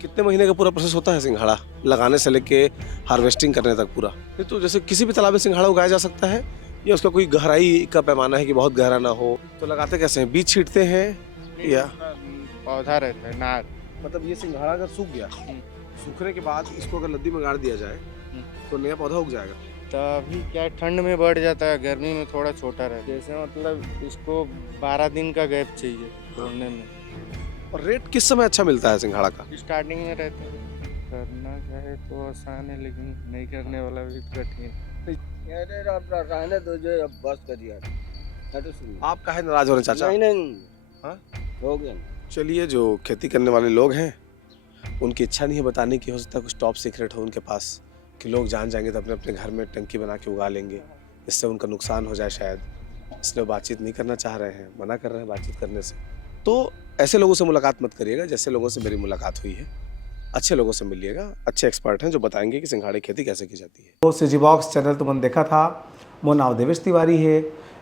कितने महीने का पूरा प्रोसेस होता है सिंघाड़ा लगाने से लेके हार्वेस्टिंग करने तक पूरा? ये तो जैसे किसी भी तालाब में सिंघाड़ा उगाया जा सकता है या उसका कोई गहराई का पैमाना है कि बहुत गहरा ना हो? तो लगाते कैसे हैं? बीज छींटते हैं नहीं, या उसका पौधा रहता है नार। मतलब ये सिंघाड़ा अगर सूख गया, हम्म, सूखने के बाद इसको अगर लद्दी में गाड़ दिया जाए हम्म। तो नया पौधा उग जाएगा। तभी क्या है, ठंड में बढ़ जाता है, गर्मी में थोड़ा छोटा रहता है। जैसे मतलब इसको 12 दिन का गैप चाहिए तोड़ने में। और रेट किस समय अच्छा मिलता है सिंघाड़ा का? स्टार्टिंग में रहता है। करना चाहे तो आसान है, लेकिन नहीं करने वाला भी कठिन। अरे रहने दो जो अब बस कर दिया तो सुनिए। आप काहे नाराज हो रहे हैं चाचा? नहीं नहीं हाँ? हो गया ना। चलिए, जो खेती करने वाले लोग हैं उनकी इच्छा नहीं है बताने की, हो सकता है कुछ टॉप सीक्रेट हो उनके पास कि लोग जान जाएंगे तो अपने अपने घर में टंकी बना के उगा लेंगे, इससे उनका नुकसान हो जाए शायद, इसलिए वो बातचीत नहीं करना चाह रहे हैं, मना कर रहे हैं बातचीत करने से। तो ऐसे लोगों से मुलाकात मत करिएगा जैसे लोगों से मेरी मुलाकात हुई है। अच्छे लोगों से मिलिएगा, अच्छे एक्सपर्ट हैं जो बताएंगे कि सिंघाड़े की खेती कैसे की जाती है। तो सिजी बॉक्स चैनल तुमन देखा था, मोर नाम देवेश तिवारी है।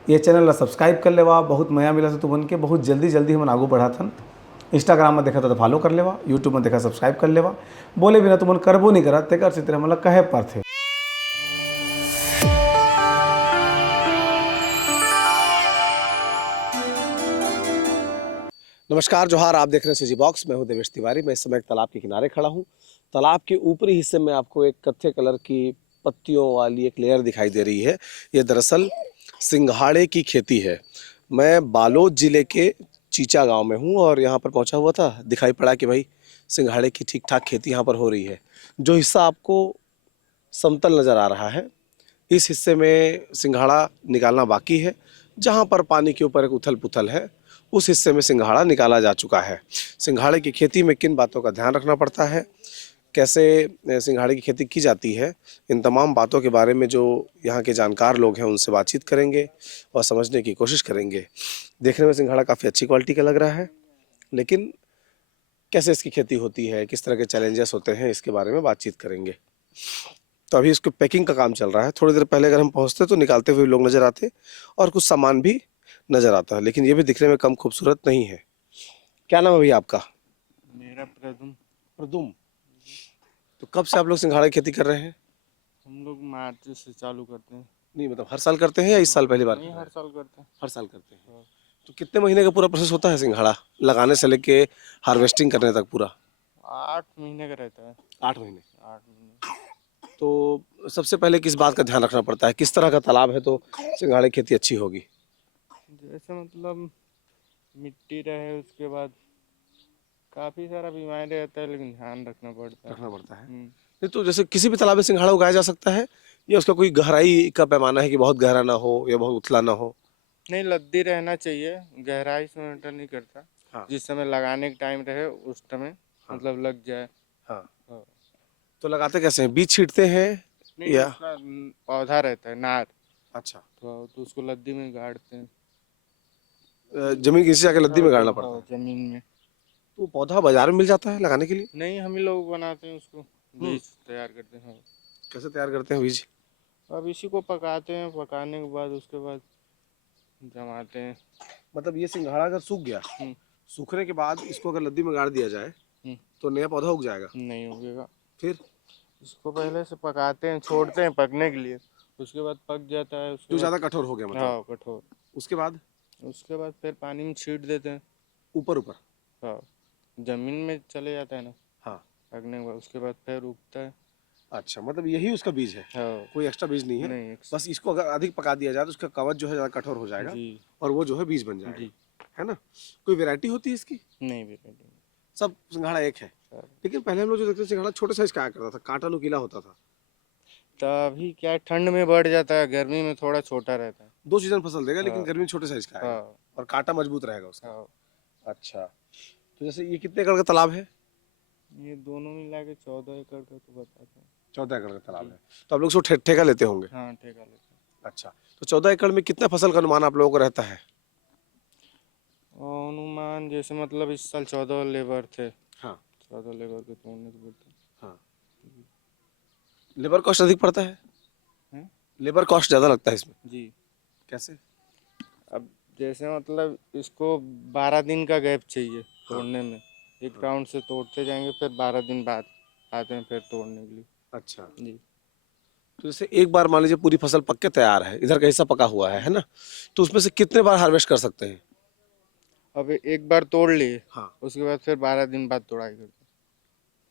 ये चैनल ला सब्सक्राइब कर लेवा, बहुत मया मिला से तुमन के, बहुत जल्दी जल्दी हम आगू बढ़ाथन। इंस्टाग्राम में देखा था तो फॉलो कर लेवा, यूट्यूब में देखा सब्सक्राइब कर लेवा। बोले बिना तुमन करबो नहीं करा तेकर से तेरे मतलब कहे पर थे। नमस्कार, जोहार। आप देख रहे हैं सिजी बॉक्स। मैं हूं देवेश तिवारी। मैं इस समय एक तालाब के किनारे खड़ा हूं। तालाब के ऊपरी हिस्से में आपको एक कत्थे कलर की पत्तियों वाली एक लेयर दिखाई दे रही है। ये दरअसल सिंघाड़े की खेती है। मैं बालोद जिले के चीचा गांव में हूं और यहाँ पर पहुंचा हुआ था, दिखाई पड़ा कि भाई सिंघाड़े की ठीक ठाक खेती यहाँ पर हो रही है। जो हिस्सा आपको समतल नज़र आ रहा है, इस हिस्से में सिंघाड़ा निकालना बाकी है। जहाँ पर पानी के ऊपर एक उथल पुथल है, उस हिस्से में सिंघाड़ा निकाला जा चुका है। सिंघाड़े की खेती में किन बातों का ध्यान रखना पड़ता है, कैसे सिंघाड़े की खेती की जाती है, इन तमाम बातों के बारे में जो यहाँ के जानकार लोग हैं उनसे बातचीत करेंगे और समझने की कोशिश करेंगे। देखने में सिंघाड़ा काफ़ी अच्छी क्वालिटी का लग रहा है, लेकिन कैसे इसकी खेती होती है, किस तरह के चैलेंजेस होते हैं, इसके बारे में बातचीत करेंगे। तो अभी इसको पैकिंग का काम चल रहा है। थोड़ी देर पहले अगर हम पहुँचते तो निकालते हुए लोग नज़र आते और कुछ सामान भी नज़र आता है, लेकिन ये भी दिखने में कम खूबसूरत नहीं है। क्या नाम है भैया आपका? मेरा प्रथम। प्रदुम। तो कब से आप लोग सिंघाड़ा की खेती कर रहे हैं? हम लोग मार्च से चालू करते हैं। नहीं, मतलब हर साल करते हैं या इस साल पहली बार? नहीं, हर साल करते हैं। हर साल करते हैं। हाँ। तो कितने महीने का पूरा प्रोसेस होता है सिंघाड़ा लगाने से लेके हार्वेस्टिंग करने तक पूरा? 8 महीने का रहता है। 8 महीने। 8 महीने। तो सबसे पहले किस बात का ध्यान रखना पड़ता है? किस तरह का तालाब है तो सिंघाड़े की खेती अच्छी होगी? जैसे मतलब मिट्टी रहे, उसके बाद काफी सारा बीमारी रहता है, लेकिन ध्यान रखना पड़ता है। रखना पड़ता है। हम्म। नहीं तो जैसे किसी भी तालाब में सिंघाड़ा उगाया जा सकता है या उसका कोई गहराई का पैमाना है कि बहुत गहरा ना हो या बहुत उथला ना हो? नहीं, लद्दी रहना चाहिए, गहराई से मैटर नहीं करता। हाँ। जिस समय लगाने का टाइम रहे उस समय हाँ। मतलब लग जाए। हाँ। हाँ। तो लगाते कैसे हैं? बीज छींटते हैं नहीं, या? उसका पौधा रहता है नार। अच्छा। तो उसको लद्दी में गाड़ते हैं। जमीन के नीचे जाके लद्दी में गाड़ना पड़ता है? जमीन में। तो पौधा बाजार में मिल जाता है लगाने के लिए? नहीं, हम ही लोग बनाते हैं उसको, बीज तैयार करते हैं। हाँ। कैसे तैयार करते हैं बीज? अब इसी को पकाते हैं, पकाने के बाद उसके बाद जमाते हैं। मतलब ये सिंघाड़ा अगर सूख गया, हम्म। सूखने के बाद इसको अगर लद्दी में गाड़ दिया जाए तो नया पौधा उग जाएगा। नहीं उगेगा। फिर इसको पहले से पकाते हैं, छोड़ते हैं पकने के लिए, उसके बाद पक जाता है। उसके जो बाद ज्यादा कठोर हो गया मतलब? हाँ, कठोर। उसके बाद फिर पानी में छीट देते हैं। ऊपर ऊपर? हाँ, जमीन में चले जाता है ना हाँ। पकने के बाद, उसके बाद फिर उगता है। अच्छा, मतलब यही उसका बीज है? हाँ। कोई एक्स्ट्रा बीज नहीं है? नहीं, बस इसको अगर अधिक पका दिया जाए तो उसका कवच जो है ज्यादा कठोर हो जाएगा जी। और वो जो है बीज बन जाएगा। जी। है ना? कोई वैरायटी होती है इसकी? नहीं भी नहीं। सब सिंघाड़ा एक है? लेकिन पहले हम लोग जो देखते थे सिंघाड़ा छोटे साइज का आया करता था, कांटा नुकीला होता था। तभी क्या है, ठंड में बढ़ जाता है, गर्मी में थोड़ा छोटा रहता है। 2 सीजन फसल देगा लेकिन हाँ। गर्मी में छोटे साइज का आएगा हाँ। और कांटा मजबूत रहेगा उसका। हाँ। अच्छा, तो जैसे ये कितने एकड़ का तालाब है? ये दोनों मिला के 14 एकड़ का तो बताते हैं। 14 एकड़ का तालाब है। तो आप लोग उसको ठेका लेते होंगे? हाँ, ठेका लेते हैं। अच्छा, तो 14 एकड़ में कितना फसल का अनुमान आप लोगों को रहता है? और अनुमान जैसे मतलब इस साल 14 लेबर थे। हाँ। 14 लेबर के तोड़ने को बोलते हैं। हाँ। लेबर कॉस्ट अधिक पड़ता है? हैं? लेबर कॉस्ट ज़्यादा लगता है इसमें? जी। कैसे? अब जैसे मतलब इसको 12 दिन का गैप चाहिए तोड़ने में। एक राउंड से तोड़ते जाएंगे, फिर 12 दिन बाद आते हैं फिर तोड़ने के लिए। अच्छा, जी। तो जैसे एक बार मान लीजिए पूरी फसल पक के तैयार है, इधर का हिस्सा पका हुआ है ना? तो उसमें से कितने बार हार्वेस्ट कर सकते हैं? अब एक बार तोड़ लिए, हाँ। उसके बाद फिर 12 दिन बाद तोड़ाई करते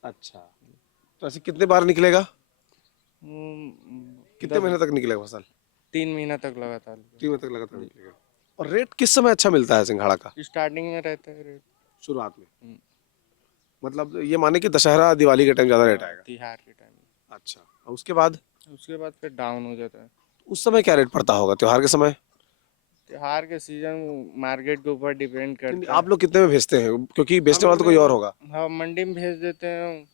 अच्छा, तो ऐसे कितने बार निकलेगा? हैं। कितने महीने तक निकलेगा फसल? 3 महीना तक लगातार। 3 महीने तक लगातार निकलेगा। और रेट किस समय अच्छा मिलता है सिंघाड़ा का? स्टार्टिंग में रहता है रेट, शुरुआत में? हम्म। मतलब ये माने कि दशहरा दिवाली के टाइम ज़्यादा रेट आएगा? तिहार के टाइम। अच्छा, और उसके बाद? उसके बाद फिर डाउन हो जाता है। उस समय क्या रेट पड़ता होगा त्योहार के समय? त्योहार के सीजन मार्केट के ऊपर डिपेंड करता है। आप लोग कितने में भेजते हैं? क्योंकि बेचने वाला तो कोई और होगा। हाँ, मंडी में भेज देते हैं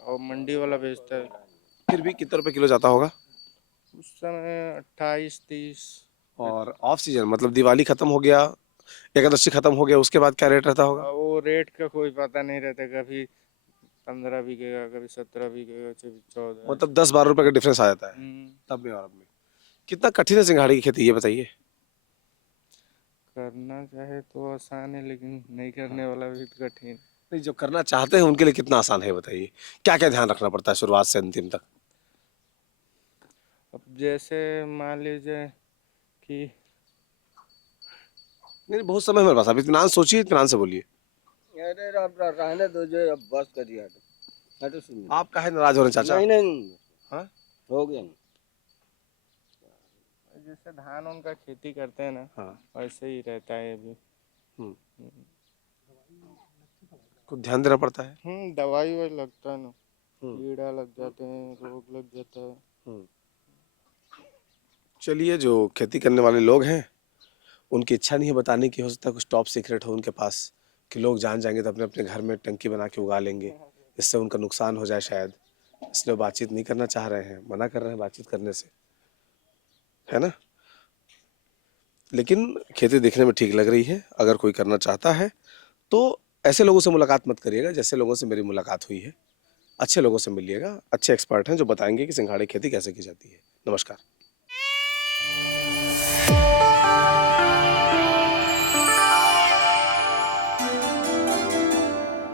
और मंडी वाला भेजता है। फिर भी कितने रुपए किलो जाता होगा? उस समय 28-30। और ऑफ सीजन मतलब दिवाली खत्म हो गया, एकादशी खत्म हो गया, उसके बाद क्या रेट रहता होगा? वो रेट का कोई पता नहीं रहता, कभी 15 बिकेगा, कभी 17 बिकेगा, कभी 14। मतलब 10-12 रुपए का डिफरेंस आ जाता है तब में और अब में। कितना कठिन है सिंघाड़े की खेती, ये बताइए। करना चाहे तो आसान है, लेकिन नहीं करने वाला भी कठिन। नहीं, जो करना चाहते हैं उनके लिए कितना आसान है बताइए। क्या क्या ध्यान रखना पड़ता है शुरुआत से अंतिम तक? अब जैसे मान लीजिए कि नहीं, बहुत समय है मेरे पास, आप इत्मीनान सोचिए, इत्मीनान से बोलिए। अरे आप रहने दो जो, अब बस करिए हटो सुनिए। आप काहे नाराज हो रहे हैं चाचा? नहीं नहीं, हाँ? हो गया ना। जैसे धान उनका खेती करते हैं ना, हाँ। वैसे ही रहता है अभी। कुछ ध्यान देना पड़ता है। दवाई वही लगता है ना, कीड़ा लग जाते हैं, रोग लग जाता है। चलिए, जो खेती करने वाले लोग हैं उनकी इच्छा नहीं है बताने की, हो सकता है कुछ टॉप सीक्रेट हो उनके पास कि लोग जान जाएंगे तो अपने अपने घर में टंकी बना के उगा लेंगे, इससे उनका नुकसान हो जाए शायद, इसलिए बातचीत नहीं करना चाह रहे हैं, मना कर रहे हैं बातचीत करने से, है ना? लेकिन खेती देखने में ठीक लग रही है। अगर कोई करना चाहता है तो ऐसे लोगों से मुलाकात मत करिएगा जैसे लोगों से मेरी मुलाकात हुई है। अच्छे लोगों से मिलिएगा, अच्छे एक्सपर्ट हैं जो बताएंगे कि सिंघाड़े की खेती कैसे की जाती है। नमस्कार।